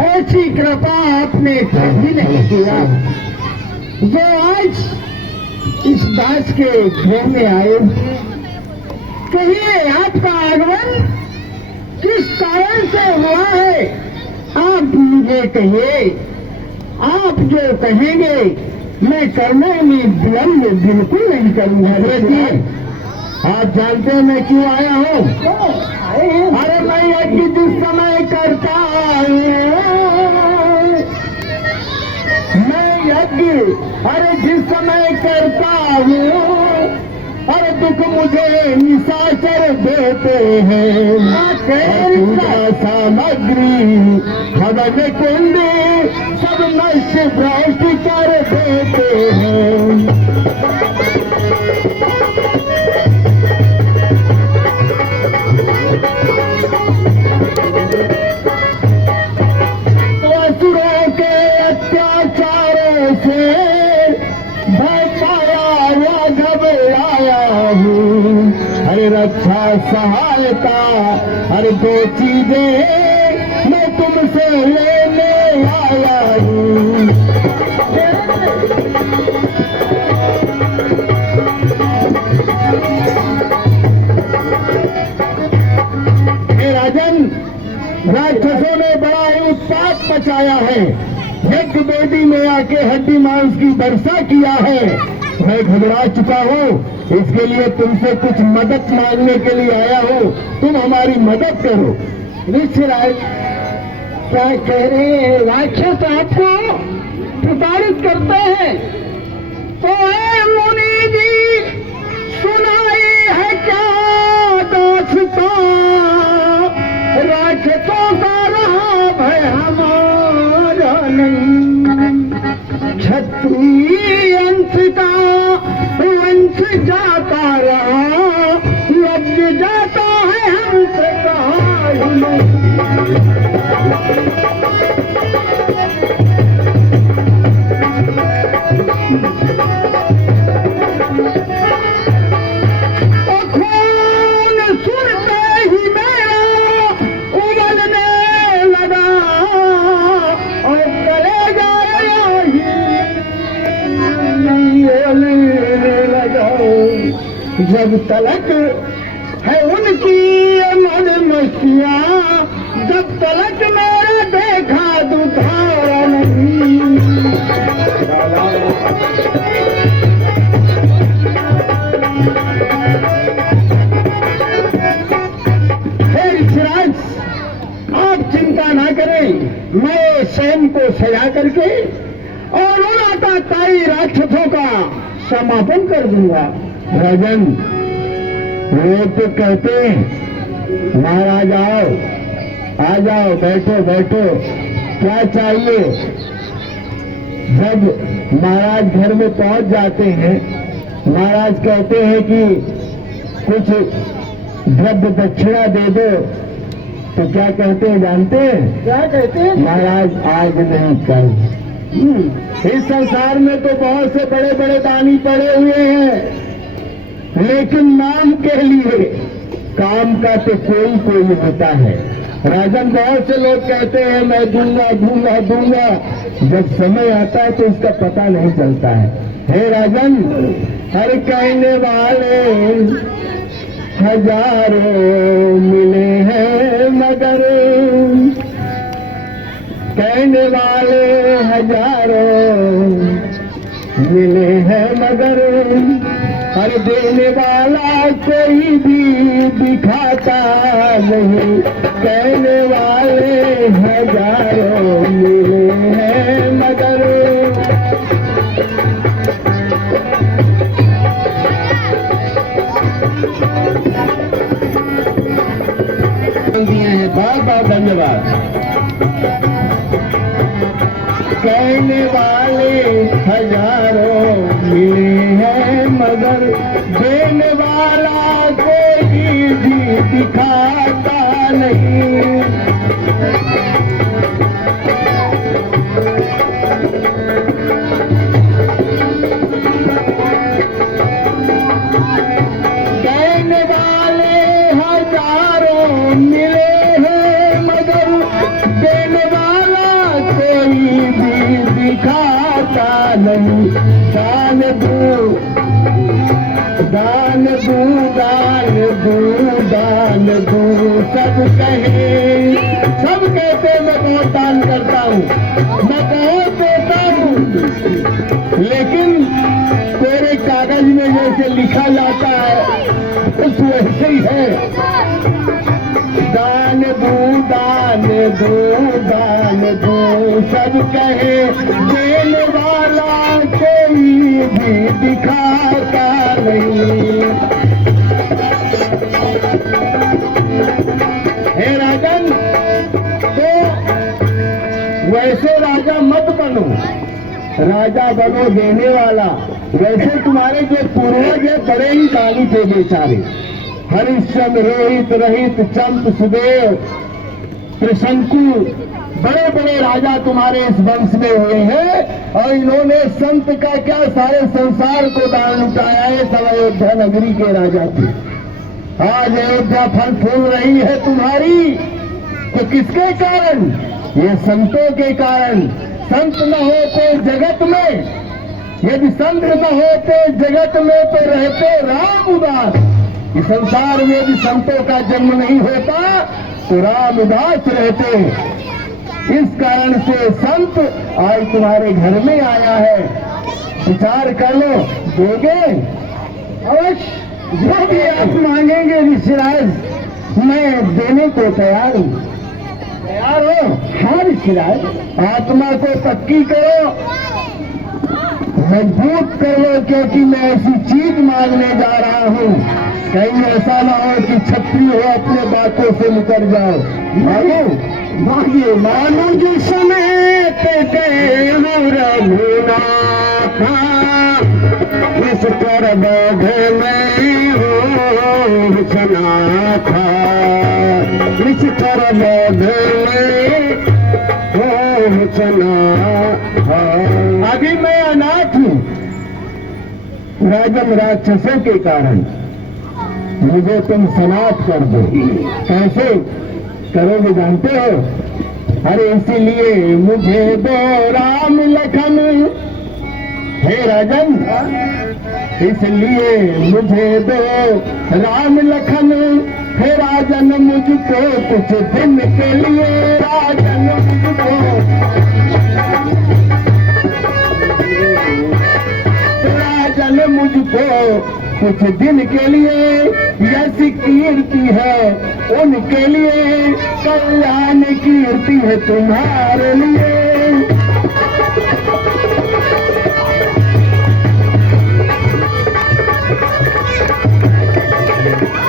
ऐसी कृपा आपने कभी नहीं किया जो आज इस दास के घर में आए। कहिए आपका आगमन किस कारण से हुआ है, आप मुझे कहिए। आप जो कहेंगे मैं करने में विलंब बिल्कुल नहीं करूंगा। जी, आप जानते हैं मैं क्यों आया हूँ? अरे मैं यज्ञ जिस समय करता मैं यज्ञ अरे जिस समय करता हूँ, अरे दुख मुझे निशाचर देते हैं। पूजा सामग्री हवन कुंड सब नष्ट भ्रष्ट कर देते हैं। तो असुरों के अत्याचारों से भय पाया या घबराया हूँ। हरे रक्षा सहायता हर दो चीजें मैं तुमसे लेने आया हूँ। हे राजन, राक्षसों ने बड़ा ही उत्पात मचाया है। यज्ञ वेदी में आके हड्डी मांस की वर्षा किया है। मैं घबरा चुका हूँ, इसके लिए तुमसे कुछ मदद मांगने के लिए आया हूँ। तुम हमारी मदद करो। ऋषिराज क्या कह रहे हैं? राक्षस आपको प्रताड़ित करते हैं तो ऐ मुनि जी सुनाई है क्या दास्तां? राक्षसों का रहा भय हमारा नहीं। क्षत्रिय अंश का वंश जाता रहा, लग जाता है हमसे कहा नहीं। खून सुनते ही मेरा उबलने लगा और कलेजा लगा। जब तलक है उनकी अमर मस्तियाँ, जब तलक मेरा देखा दुधारा नहीं। आप चिंता ना करें, मैं सैन को सजा करके और उन आताताई राक्षसों का समापन कर दूंगा। राजन, वो तो कहते हैं महाराज आओ, आ जाओ, बैठो बैठो, क्या चाहिए? जब महाराज घर में पहुंच जाते हैं, महाराज कहते हैं कि कुछ द्रव्य दक्षिणा दे दो, तो क्या कहते हैं जानते हैं? क्या कहते हैं? महाराज आज नहीं कल। इस संसार में तो बहुत से बड़े बड़े दानी पड़े हुए हैं, लेकिन नाम के लिए काम का तो कोई कोई होता है। राजन, बहुत से लोग कहते हैं मैं दूंगा दूंगा दूंगा, जब समय आता है तो इसका पता नहीं चलता है। हे राजन, हर कहने वाले हजारों मिले हैं मगर, कहने वाले हजारों मिले हैं मगर, हर देने वाला कोई भी दिखाता नहीं। कहने वाले हजारों मिले हैं मगर, दिए हैं। बहुत बहुत धन्यवाद। कहने वाले हजारों मिले हैं मगर, देने वाला कोई भी दिखाता नहीं। कहने वाले हजारों मिले हैं मगर, देने वाला का नहीं। दान दूं दान दूं दान दूं दान दूं, सब कहते मैं बहुत दान करता हूँ, मैं बहुत देता हूँ, लेकिन तेरे कागज में जैसे लिखा जाता है उस वैसे ही है। दान दूं दान दूं दान दूं, सब कहे देने वाला कोई भी दिखाता नहीं। हे राजन, तो वैसे राजा मत बनो, राजा बनो देने वाला। वैसे तुम्हारे जो पूर्वज है बड़े ही दानी थे बेचारे, हरिश्चंद्र, रोहित, रहित, चंप, सुदेव, त्रिशंकु, बड़े बड़े राजा तुम्हारे इस वंश में हुए हैं, और इन्होंने संत का क्या सारे संसार को दान लुटाया है। सब अयोध्या नगरी के राजा थे। आज अयोध्या फल फूल रही है तुम्हारी, तो किसके कारण? ये संतों के कारण। संत न होते जगत में, यदि संत न होते जगत में तो रहते राम उदास। इस संसार में यदि संतों का जन्म नहीं होता तो राम उदास रहते। इस कारण से संत आज तुम्हारे घर में आया है, विचार कर लो, दोगे? अवश्य, जो भी आप मांगेंगे ऋषिराज, मैं देने को तैयार हूँ। तैयार हो? हाँ ऋषिराज। आत्मा को पक्की करो, मजबूत कर लो, क्योंकि मैं ऐसी चीज मांगने जा रहा हूँ, कहीं ऐसा ना हो कि छत्री हो अपने बातों से मुकर जाओ। मांगो मांगिए। मानो जिस समेत गए रघुनाथ, इस पर बोध में हो सना था, इस पर बोध में हो सना था। अभी मैं अनाथ हूँ राजन राक्षसों के कारण, मुझे तुम सनाथ कर दो। कैसे करोगे जानते हो? अरे इसीलिए मुझे दो राम लखन, हे राजन, इसलिए मुझे दो राम लखन, हे राजन मुझको कुछ दिन के लिए, राजन मुझको, राजन मुझको कुछ दिन के लिए, यश कीर्ति है उनके लिए, कल्याण कीर्ति है तुम्हारे लिए।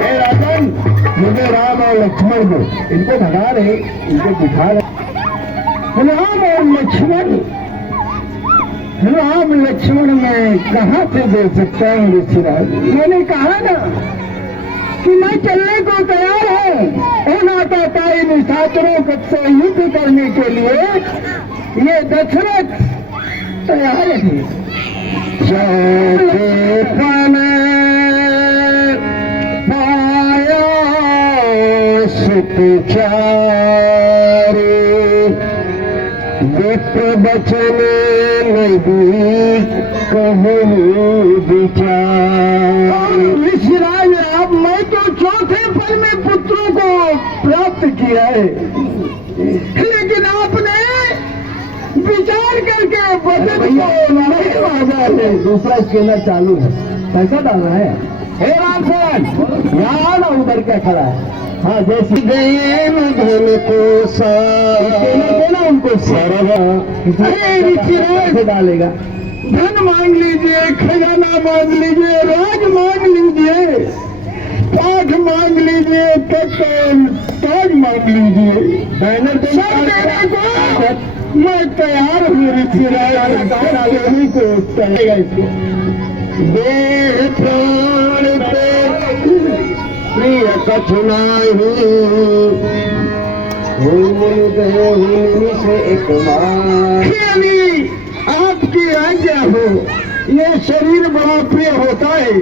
हे राजन, मुझे राम और लक्ष्मण को, इनको भगा रहे, इनको दिखा रहे। राम और लक्ष्मण, राम लक्ष्मण मैं कहाँ से दे सकता हूँ ऋषिराज? मैंने कहा ना कि मैं चलने को तैयार हूँ। उन आताताई निशाचरों से युद्ध करने के लिए ये दशरथ तैयार है। पाया सुख चारे, विप्र बचन नहीं कहूँ विचार। ऋषिराज, आप मैं तो चौथे फल में पुत्रों को प्राप्त किया है, लेकिन आपने विचार करके बचन को नहीं मांगा है। दूसरा स्कैनर चालू है, पैसा डालना है। हे रामचंद, यहाँ ना, उधर क्या खड़ा है? हाँ, जैसे गए धन को देना उनको सरवा डालेगा। धन मांग लीजिए, खजाना मांग लीजिए, राज मांग लीजिए, पाठ मांग लीजिए, ताज मांग लीजिए, बैनर सब देने को मैं तैयार हूँ। ऋषिराज को चलेगा इसको देह प्राण पे प्रिय कठिनाई, से एक आपकी आज्ञा हो। ये शरीर बड़ा प्रिय होता है,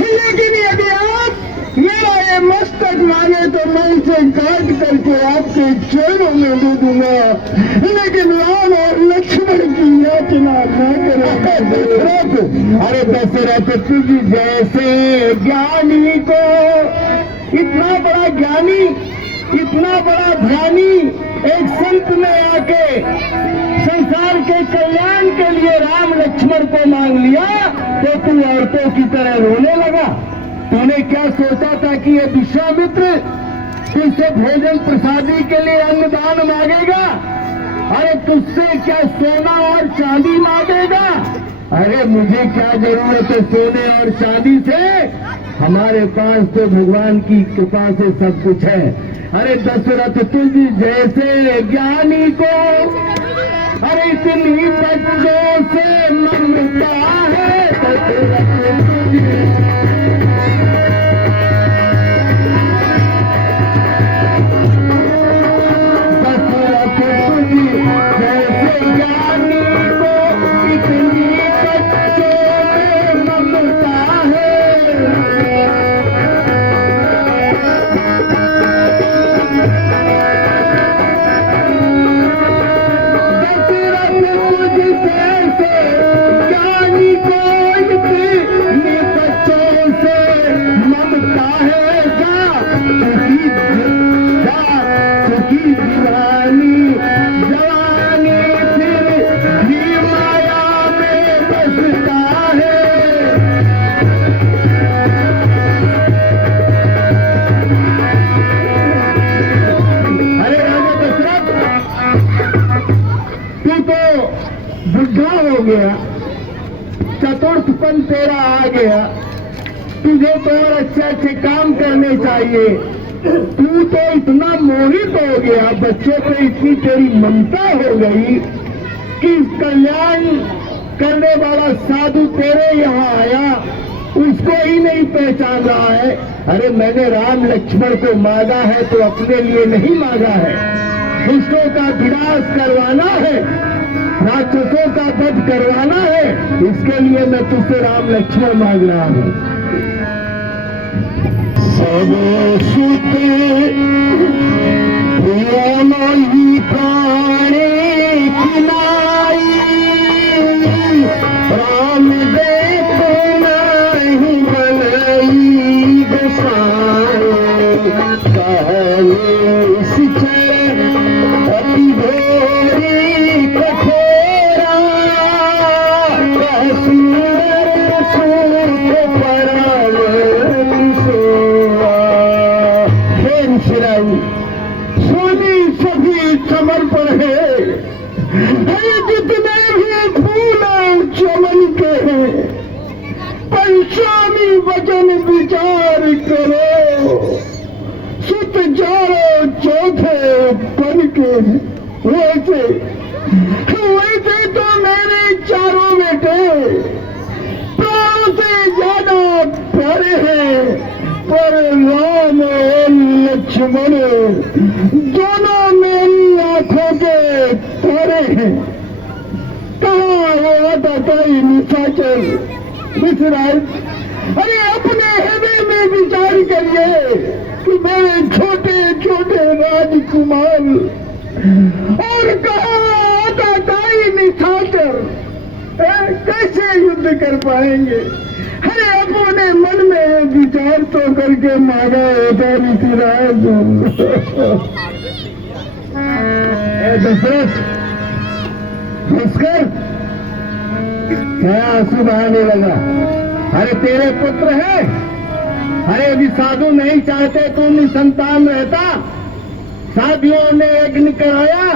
लेकिन यदि आप मेरा ये मस्तक मांगे तो मैं इसे काट करके आपके चरणों में दे दूंगा, लेकिन राम और लक्ष्मण की याचना ना करे दशरथ। अरे दशरथ तुझ जैसे ज्ञानी को, इतना बड़ा ज्ञानी, इतना बड़ा ध्यानी एक संत ने आके संसार के कल्याण के लिए राम लक्ष्मण को मांग लिया तो तू औरतों की तरह रोने लगा। तूने क्या सोचा था कि ये विश्वामित्र तुझसे भोजन प्रसादी के लिए अन्नदान मांगेगा? अरे तुझसे क्या सोना और चांदी मांगेगा? अरे मुझे क्या जरूरत है सोने और चांदी से, हमारे पास तो भगवान की कृपा से सब कुछ है। अरे दशरथ तुझ जैसे ज्ञानी को, अरे इतनी बच्चों से ममता है दशरथ तुझे। चतुर्थपन तेरा आ गया, तुझे तो और अच्छे अच्छे काम करने चाहिए। तू तो इतना मोहित हो गया, बच्चों पे इतनी तेरी ममता हो गई कि कल्याण करने वाला साधु तेरे यहाँ आया, उसको ही नहीं पहचान रहा है। अरे मैंने राम लक्ष्मण को मांगा है तो अपने लिए नहीं मांगा है, दुष्टों का विनाश करवाना है, राक्षसों का वध करवाना है, इसके लिए मैं तुझसे राम लक्ष्मण मांग रहा हूं। सब सुते ही प्राणे किनाई, राम देखो नहीं बनई गोसाई, कहने सिचर अति भोरी कठोरा, सुंदर सूत परावती सोआ। हे ऋषिराज, सोनी सभी समर्पण है, जितने भी फूल चमन के हैं, पंचामी वचन विचार करो, सुत जारो चौथे पन के। वैसे तो मेरे चारों बेटे प्राणों से ज्यादा प्यारे हैं, पर राम और लक्ष्मण दोनों मेरी आंखों के तारे हैं। कहाँ वो बताई निशाचर विसराज? अरे अपने हृदय में विचार करिए कि मेरे छोटे छोटे राजकुमार और कहाँ बताई निशाचर कैसे युद्ध कर पाएंगे? अरे अपने मन में विचार तो करके मांगा होता ऋषिराज। दशरथ हंसकर क्या आंसू बहाने लगा? अरे तेरे पुत्र है, अरे अभी साधु नहीं चाहते तू निसंतान रहता, साधुओं ने यज्ञ कराया,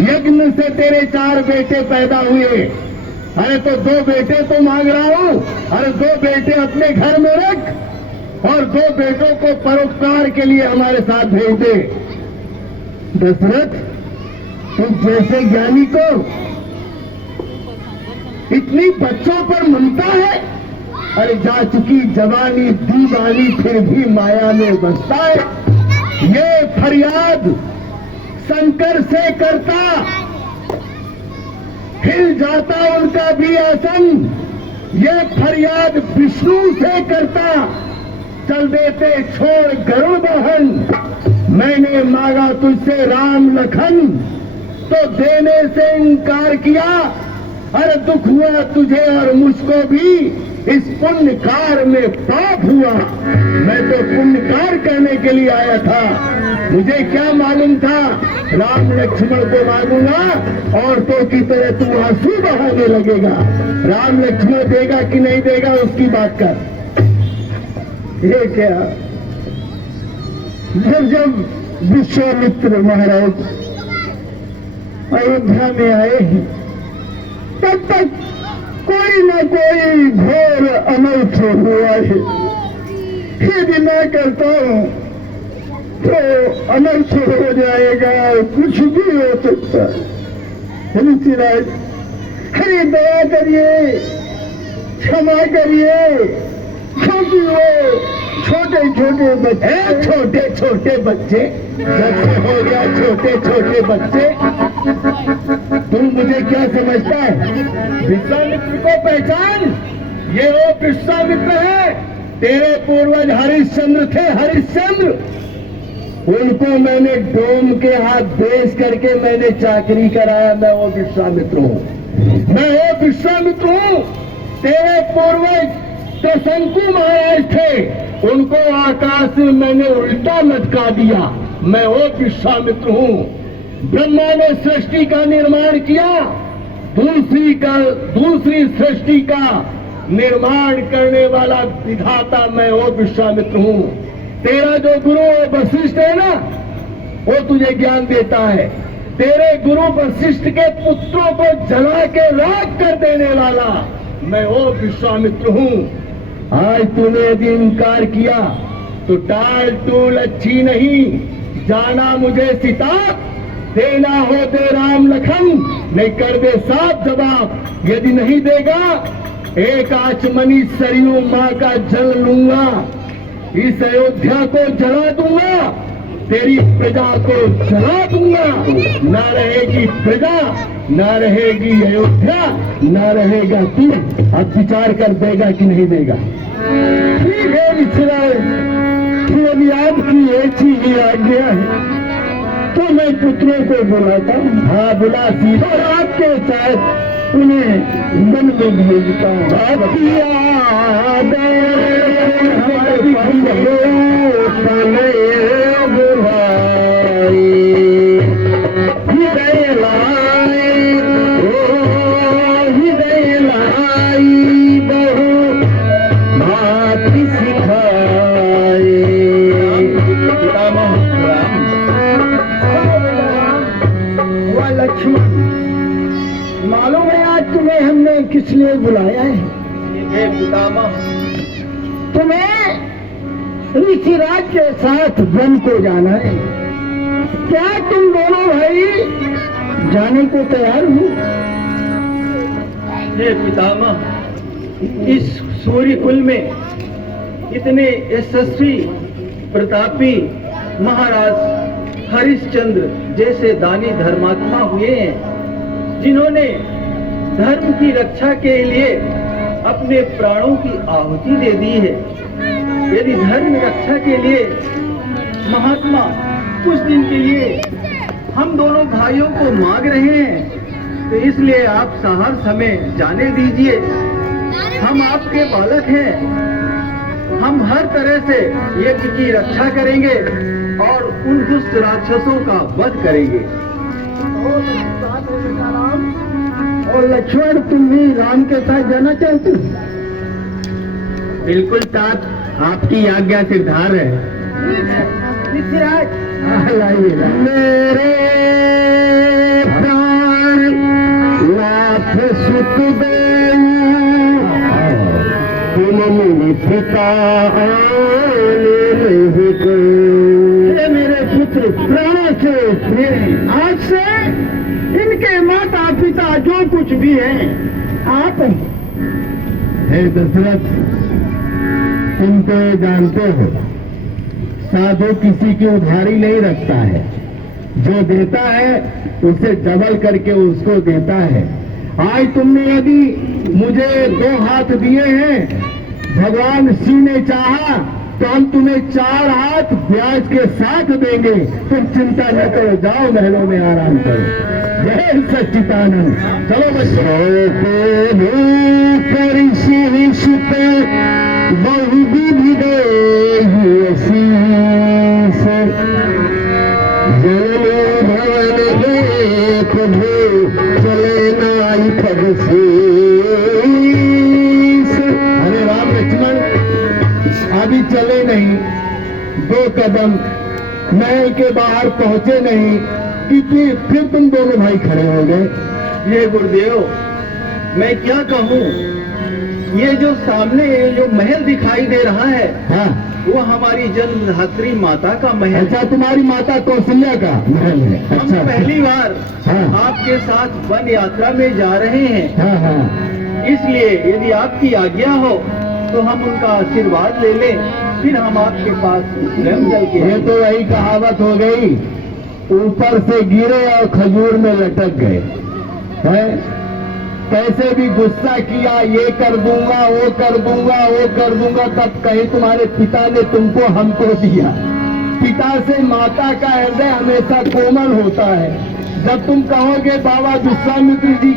यज्ञ से तेरे 4 बेटे पैदा हुए। अरे तो 2 बेटे तो मांग रहा हूं, अरे 2 बेटे अपने घर में रख और 2 बेटों को परोपकार के लिए हमारे साथ भेज दे। दशरथ तुम जैसे ज्ञानी को इतनी बच्चों पर ममता है? अरे जा चुकी जवानी दीवानी फिर भी माया में बसता है। ये फरियाद शंकर से करता, हिल जाता उनका भी आसन। ये फरियाद विष्णु से करता, चल देते छोड़ गरुड़ वाहन। मैंने मांगा तुझसे राम लखन, तो देने से इनकार किया। अरे दुख हुआ तुझे और मुझको भी, इस पुण्य कार में पाप हुआ। मैं तो पुण्य कार करने के लिए आया था, मुझे क्या मालूम था राम लक्ष्मण को मांगूंगा और तो की तरह तू आंसू बहाने लगेगा। राम लक्ष्मण देगा कि नहीं देगा उसकी बात कर। ये क्या, जब विश्वामित्र महाराज अयोध्या में आए हैं तब तक कोई न कोई घोर अनर्थ हुआ है। यदि मैं करता हूं तो अनर्थ हो जाएगा, कुछ भी हो सकता है। ऋषिराज हरि दया करिए, क्षमा करिए, क्योंकि वो छोटे छोटे बच्चे, छोटे छोटे बच्चे जैसे हो गया छोटे छोटे बच्चे। तुम मुझे क्या समझता है? विश्वामित्र को पहचान, ये वो विश्वामित्र है, तेरे पूर्वज हरिश्चंद्र थे, हरिश्चंद्र। उनको मैंने डोम के हाथ बेच करके मैंने चाकरी कराया। मैं वो विश्वामित्र हूँ, मैं वो विश्वामित्र हूँ। तेरे पूर्वज तो शंकु महाराज थे, उनको आकाश में मैंने उल्टा लटका दिया। मैं वो विश्वामित्र हूँ। ब्रह्मा ने सृष्टि का निर्माण किया, दूसरी सृष्टि का निर्माण करने वाला विधाता मैं वो विश्वामित्र हूँ। तेरा जो गुरु वशिष्ठ है ना, वो तुझे ज्ञान देता है। तेरे गुरु वशिष्ठ के पुत्रों को जला के राख कर देने वाला मैं वो विश्वामित्र हूँ। आज तूने यदि इनकार किया तो टाल टूल अच्छी नहीं, जाना मुझे सिताब, देना हो दे राम लखन, नहीं कर दे साफ जवाब। यदि नहीं देगा एक आचमनी सरयू माँ का जल लूंगा, इस अयोध्या को जला दूंगा, तेरी प्रजा को जला दूंगा। ना रहेगी प्रजा, ना रहेगी अयोध्या, ना रहेगा तू। अब विचार कर देगा कि नहीं देगा? ठीक है विचार, यदि आपकी एक ही आज्ञा है तो मैं पुत्रों को बुलाता हूँ। हाँ बुला सी, और आपके साथ उन्हें वन में भेजता हूँ। मालूम है आज तुम्हें हमने किस लिए बुलाया है? पितामह, तुम्हें ऋषिराज के साथ वन को जाना है। क्या तुम दोनों भाई जाने को तैयार हो? हे पितामह, इस सूर्य कुल में इतने यशस्वी प्रतापी महाराज हरिश्चंद्र जैसे दानी धर्मात्मा हुए हैं, जिन्होंने धर्म की रक्षा के लिए अपने प्राणों की आहुति दे दी है। यदि धर्म रक्षा के लिए महात्मा कुछ दिन के लिए हम दोनों भाइयों को मांग रहे हैं, तो इसलिए आप सहर्ष हमें जाने दीजिए। हम आपके बालक हैं, हम हर तरह से यज्ञ की रक्षा करेंगे और उन दुष्ट राक्षसों का वध करेंगे। और लक्ष्मण, तुम भी राम के साथ जाना चाहते हो? बिल्कुल तात, आपकी आज्ञा से धार है। मेरे प्राण लाख सुख तुम मुनि पिता मेरे पुत्र प्राणों से, आज से इनके माता पिता जो कुछ भी हैं आप। हे दशरथ, तुम तो जानते हो साधु किसी की उधारी नहीं रखता है, जो देता है उसे डबल करके उसको देता है। आज तुमने यदि मुझे 2 हाथ दिए हैं, भगवान शिव ने चाहा तो हम तुम्हें 4 हाथ ब्याज के साथ देंगे। तुम चिंता न करो, जाओ महलों में आराम करो। जय सच्चिदानंद। चलो प्रभु चले नाई पग से। अरे राम लक्ष्मण अभी चले नहीं, 2 कदम महल के बाहर पहुंचे नहीं कि फिर तुम दोनों भाई खड़े हो गए। ये गुरुदेव, मैं क्या कहूँ, ये जो सामने जो महल दिखाई दे रहा है, हाँ वो हमारी जन्मधात्री माता का महल। अच्छा, तुम्हारी माता कौशल्या का महल है। हम अच्छा, पहली बार हाँ। आपके साथ वन यात्रा में जा रहे हैं, हाँ हाँ, इसलिए यदि आपकी आज्ञा हो तो हम उनका आशीर्वाद ले लें, फिर हम आपके पास स्वयं चल के। ये तो वही कहावत हो गई, ऊपर से गिरे और खजूर में लटक गए हैं। कैसे भी गुस्सा किया, ये कर दूंगा, वो कर दूंगा, वो कर दूंगा, तब कहीं तुम्हारे पिता ने तुमको हमको दिया। पिता से माता का हृदय हमेशा कोमल होता है। जब तुम कहोगे बाबा विश्वामित्र जी